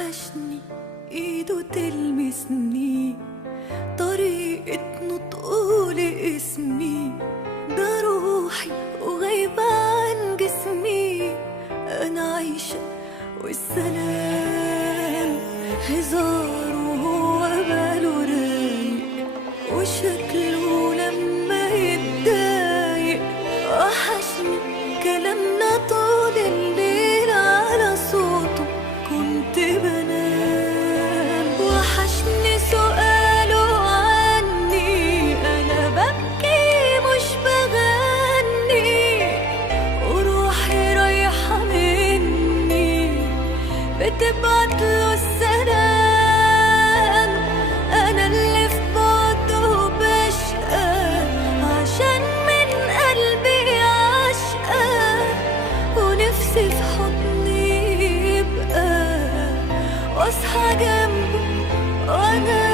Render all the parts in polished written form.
وحشني ايده تلمسني، طريقة نطقه لاسمي، ده روحي وغايبة عن جسمي. انا عايشة والسلام هزار وهو باله رايق، وشكله لما يتضايق. وحشني كلامنا طول الليل على صوته كنت بنام. وحشني سؤاله عني انا ببكي مش بغني، وروحي رايحة مني بتبعتله السلام. انا اللي في بعده بشقى عشان من قلبي عشقى، ونفسي في حضني يبقى واصحى جنبه وانا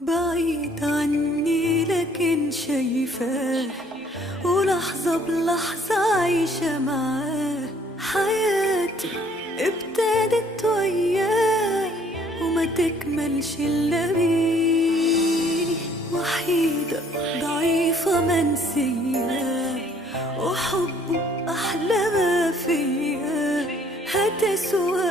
بعيد عني لكن شايفاه، ولحظة بلحظة عايشة معاه. حياتي ابتدت وياه وما تكملش إلا بيه. وحيدة ضعيفة منسية وحبه أحلى ما فيا، هتسوى